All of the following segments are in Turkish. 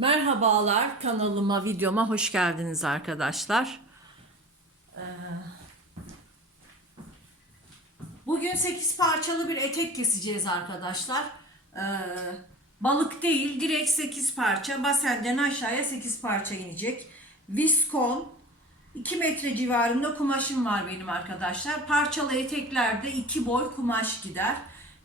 Merhabalar kanalıma, videoma hoş geldiniz arkadaşlar. Ee, Bugün 8 parçalı bir etek keseceğiz arkadaşlar. Ee, Balık değil, direkt 8 parça. Basenden aşağıya 8 parça inecek. Viskon 2 metre civarında kumaşım var benim arkadaşlar. Parçalı eteklerde 2 boy kumaş gider.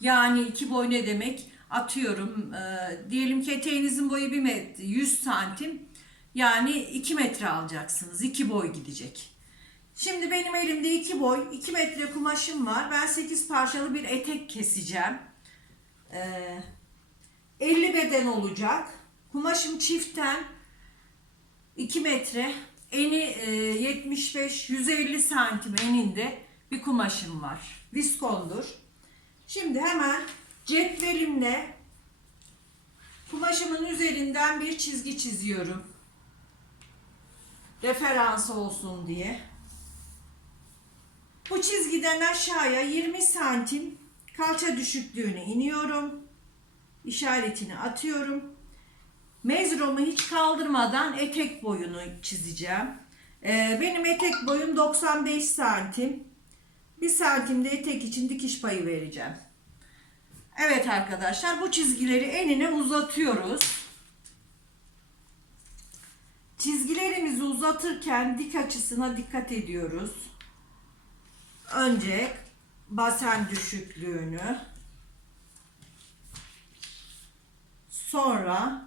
Yani 2 boy ne demek? Atıyorum e, diyelim ki eteğinizin boyu 1 metre, 100 santim. Yani 2 metre alacaksınız. 2 boy gidecek. Şimdi benim elimde 2 boy, 2 metre kumaşım var. Ben 8 parçalı bir etek keseceğim. Ee, 50 beden olacak. Kumaşım çiftten 2 metre. Eni e, 75-150 santim eninde bir kumaşım var. Viskondur. Şimdi hemen cetvelimle kumaşımın üzerinden bir çizgi çiziyorum. Referans olsun diye. Bu çizgiden aşağıya 20 santim kalça düşüklüğüne iniyorum. İşaretini atıyorum. Mezromu hiç kaldırmadan etek boyunu çizeceğim. Ee, benim etek boyum 95 santim. 1 santimde etek için dikiş payı vereceğim. Evet arkadaşlar bu çizgileri enine uzatıyoruz. Çizgilerimizi uzatırken dik açısına dikkat ediyoruz. Önce basen düşüklüğünü sonra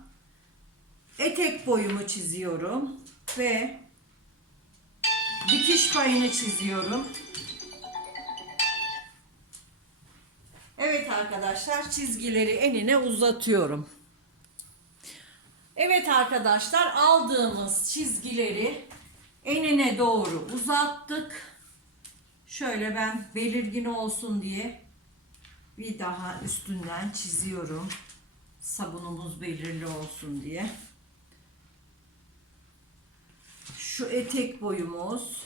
etek boyumu çiziyorum ve dikiş payını çiziyorum. Arkadaşlar çizgileri enine uzatıyorum. Evet arkadaşlar aldığımız çizgileri enine doğru uzattık. Şöyle ben belirgin olsun diye bir daha üstünden çiziyorum. Sabunumuz belirli olsun diye. Şu etek boyumuz.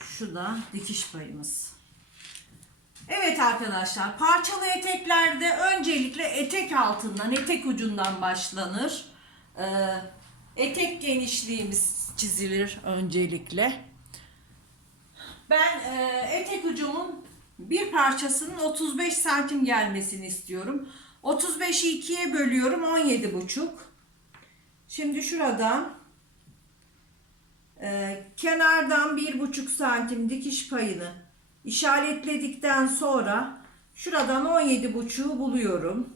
Şu da dikiş payımız. Evet arkadaşlar parçalı eteklerde öncelikle etek altından etek ucundan başlanır. Ee, etek genişliğimiz çizilir öncelikle. Ben e, etek ucumun bir parçasının 35 santim gelmesini istiyorum. 35'i ikiye bölüyorum 17 buçuk. Şimdi şuradan e, kenardan bir buçuk santim dikiş payını işaretledikten sonra şuradan 17 buçuğu buluyorum.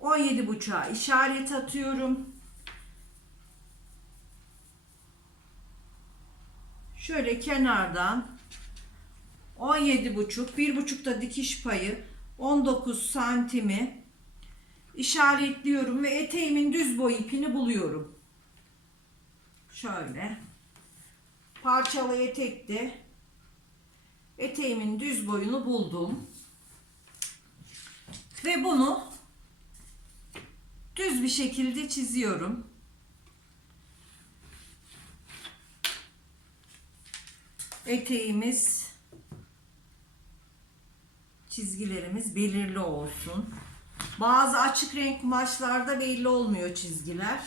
17 buçuğa işaret atıyorum. Şöyle kenardan 17 buçuk, bir buçukta dikiş payı 19 santimi işaretliyorum ve eteğimin düz boy ipini buluyorum. Şöyle parçalı etekte eteğimin düz boyunu buldum. Ve bunu düz bir şekilde çiziyorum. Eteğimiz çizgilerimiz belirli olsun. Bazı açık renk kumaşlarda belli olmuyor çizgiler.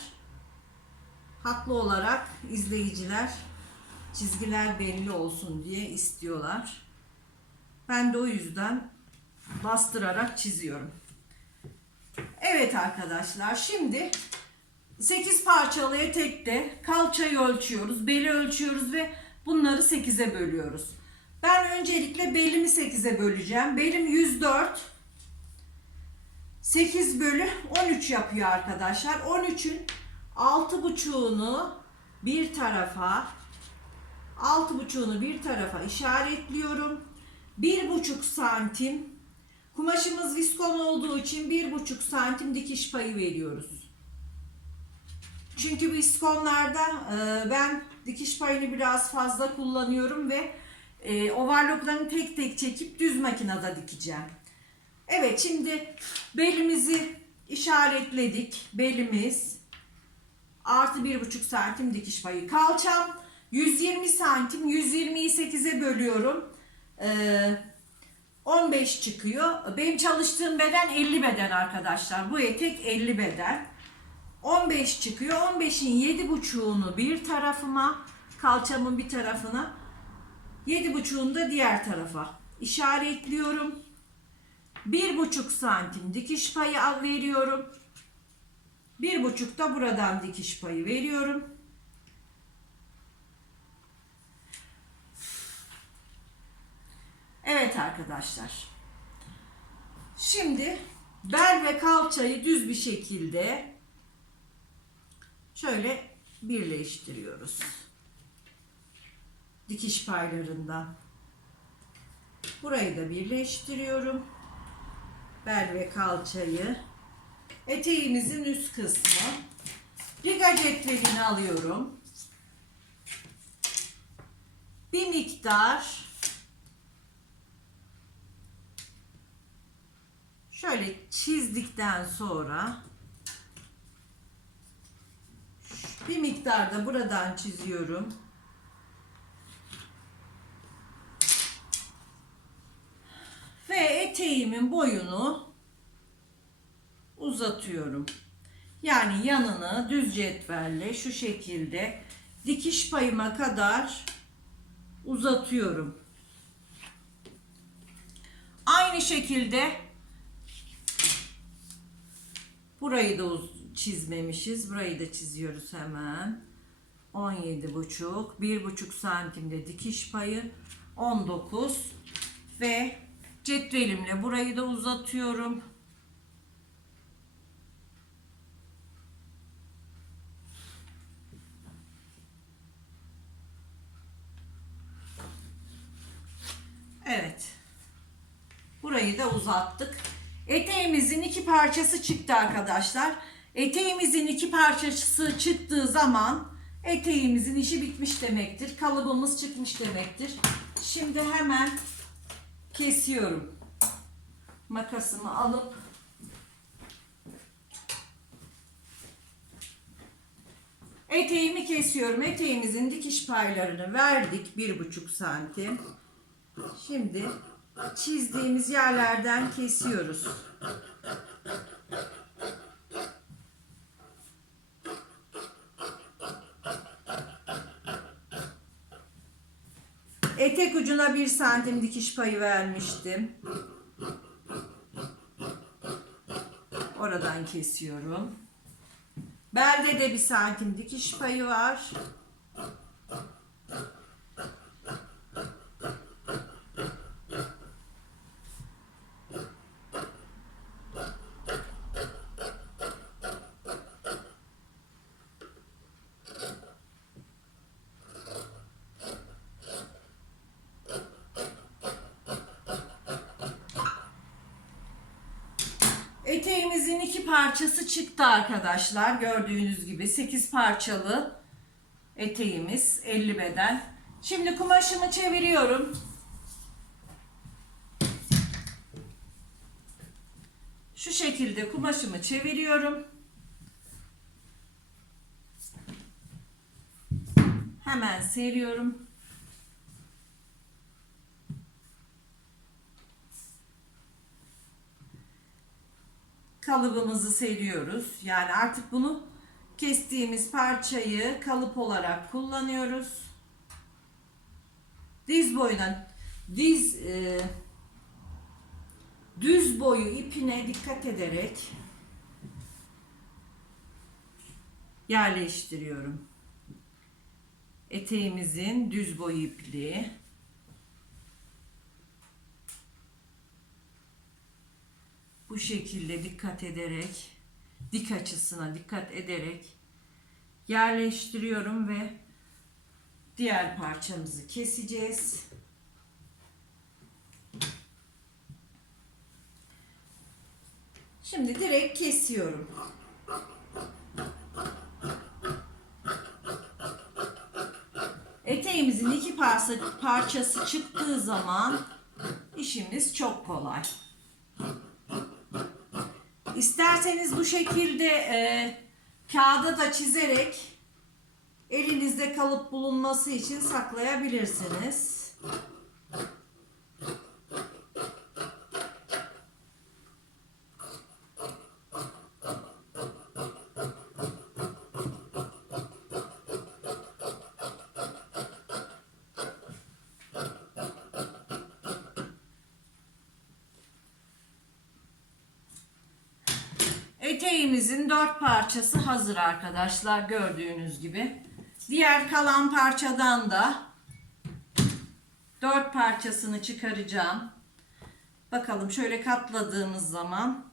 Haklı olarak izleyiciler çizgiler belli olsun diye istiyorlar. Ben de o yüzden bastırarak çiziyorum. Evet arkadaşlar şimdi 8 parçalı etekte kalçayı ölçüyoruz, beli ölçüyoruz ve bunları 8'e bölüyoruz. Ben öncelikle belimi 8'e böleceğim. Belim 104. 8 bölü 13 yapıyor arkadaşlar. 13'ün 6,5'unu bir tarafa, 6,5'unu bir tarafa işaretliyorum. 1,5 santim kumaşımız viskon olduğu için 1,5 santim dikiş payı veriyoruz. Çünkü viskonlarda e, ben dikiş payını biraz fazla kullanıyorum ve e, overlocklarını tek tek çekip düz makinede dikeceğim. Evet şimdi belimizi işaretledik. Belimiz artı bir buçuk santim dikiş payı. Kalçam 120 santim. 120'yi 8'e bölüyorum. Ee, 15 çıkıyor. Benim çalıştığım beden 50 beden arkadaşlar. Bu etek 50 beden. 15 çıkıyor. 15'in 7,5'unu bir tarafıma, kalçamın bir tarafına, 7,5'unu da diğer tarafa işaretliyorum. 1,5 santim dikiş payı veriyorum. 1,5 da buradan dikiş payı veriyorum. Evet arkadaşlar. Şimdi bel ve kalçayı düz bir şekilde şöyle birleştiriyoruz. Dikiş paylarından. Burayı da birleştiriyorum. Bel ve kalçayı. Eteğimizin üst kısmı. Riga cetvelini alıyorum. Bir miktar şöyle çizdikten sonra bir miktar da buradan çiziyorum. Ve eteğimin boyunu uzatıyorum. Yani yanını düz cetvelle şu şekilde dikiş payıma kadar uzatıyorum. Aynı şekilde burayı da çizmemişiz. Burayı da çiziyoruz hemen. 17 buçuk, bir buçuk santimde dikiş payı, 19 ve cetvelimle burayı da uzatıyorum. Evet. Burayı da uzattık. Eteğimizin iki parçası çıktı arkadaşlar. Eteğimizin iki parçası çıktığı zaman eteğimizin işi bitmiş demektir. Kalıbımız çıkmış demektir. Şimdi hemen kesiyorum. Makasımı alıp eteğimi kesiyorum. Eteğimizin dikiş paylarını verdik. Bir buçuk santim. Şimdi çizdiğimiz yerlerden kesiyoruz. Etek ucuna bir santim dikiş payı vermiştim. Oradan kesiyorum. Belde de bir santim dikiş payı var. Eteğimizin iki parçası çıktı arkadaşlar. Gördüğünüz gibi 8 parçalı eteğimiz 50 beden. Şimdi kumaşımı çeviriyorum. Şu şekilde kumaşımı çeviriyorum. Hemen seriyorum. Kalıbımızı seriyoruz. Yani artık bunu kestiğimiz parçayı kalıp olarak kullanıyoruz. Diz boyuna diz e, düz boyu ipine dikkat ederek yerleştiriyorum. Eteğimizin düz boyu ipliği bu şekilde dikkat ederek dik açısına dikkat ederek yerleştiriyorum ve diğer parçamızı keseceğiz. Şimdi direkt kesiyorum. Eteğimizin iki parça, parçası çıktığı zaman işimiz çok kolay. İsterseniz bu şekilde e, kağıda da çizerek elinizde kalıp bulunması için saklayabilirsiniz. Eteğimizin dört parçası hazır arkadaşlar gördüğünüz gibi. Diğer kalan parçadan da dört parçasını çıkaracağım. Bakalım şöyle katladığımız zaman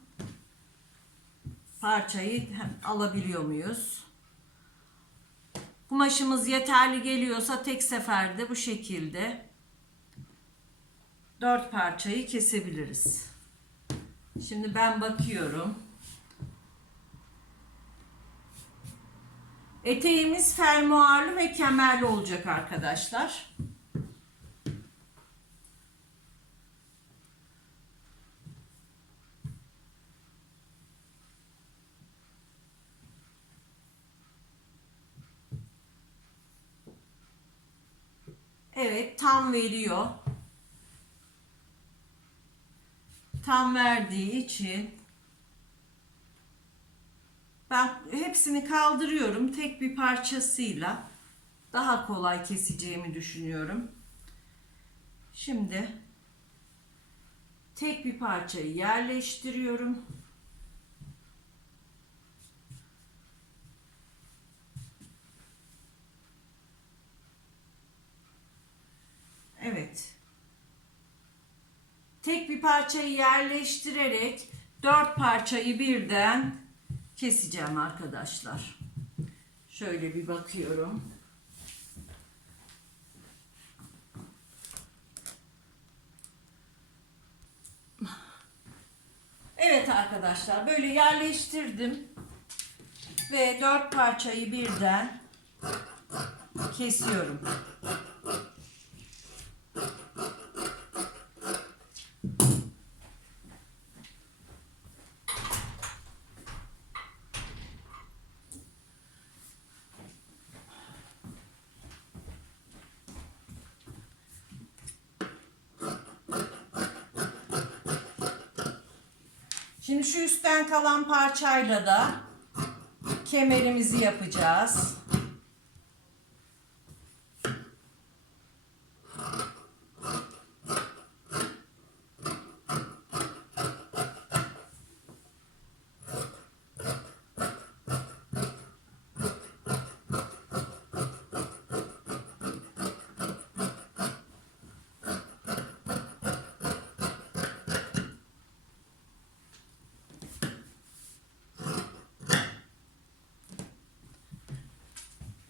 parçayı alabiliyor muyuz? Kumaşımız yeterli geliyorsa tek seferde bu şekilde dört parçayı kesebiliriz. Şimdi ben bakıyorum. Eteğimiz fermuarlı ve kemerli olacak arkadaşlar. Evet tam veriyor. Tam verdiği için ben hepsini kaldırıyorum tek bir parçasıyla daha kolay keseceğimi düşünüyorum. Şimdi tek bir parçayı yerleştiriyorum. Evet. Tek bir parçayı yerleştirerek dört parçayı birden keseceğim arkadaşlar. Şöyle bir bakıyorum. Evet arkadaşlar böyle yerleştirdim ve dört parçayı birden kesiyorum. Şimdi şu üstten kalan parçayla da kemerimizi yapacağız.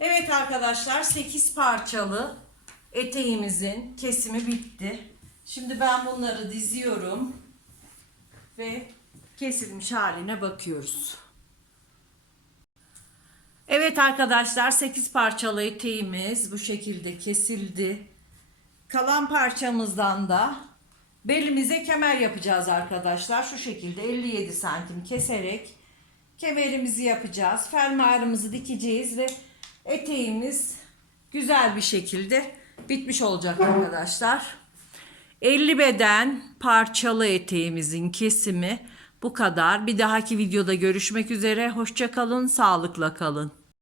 Evet arkadaşlar 8 parçalı eteğimizin kesimi bitti. Şimdi ben bunları diziyorum ve kesilmiş haline bakıyoruz. Evet arkadaşlar 8 parçalı eteğimiz bu şekilde kesildi. Kalan parçamızdan da belimize kemer yapacağız arkadaşlar. Şu şekilde 57 santim keserek kemerimizi yapacağız. Fermuarımızı dikeceğiz ve eteğimiz güzel bir şekilde bitmiş olacak arkadaşlar. 50 beden parçalı eteğimizin kesimi bu kadar. Bir dahaki videoda görüşmek üzere. Hoşça kalın, sağlıkla kalın.